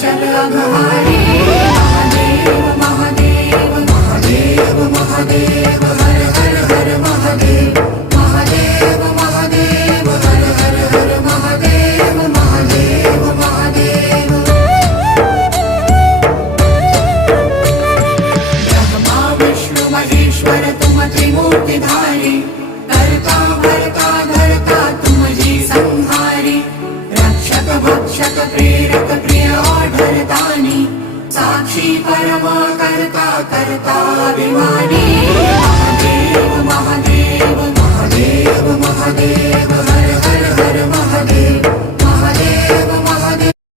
चल अघहारी महादेव महादेव महादेव महादेव हर हर हर महादेव महादेव महादेव हर हर हर महादेव महादेव महादेव ब्रह्मा विष्णु महेश्वर तुम त्रिमूर्तिधारी करता भरता धरता तुम जी संहारी रक्षक भक्षक प्रेरक प्रिय आढरतानी साक्षी परमा करता करता अभिमानी महादेव महादेव महादेव महादेव हर हर हर महादेव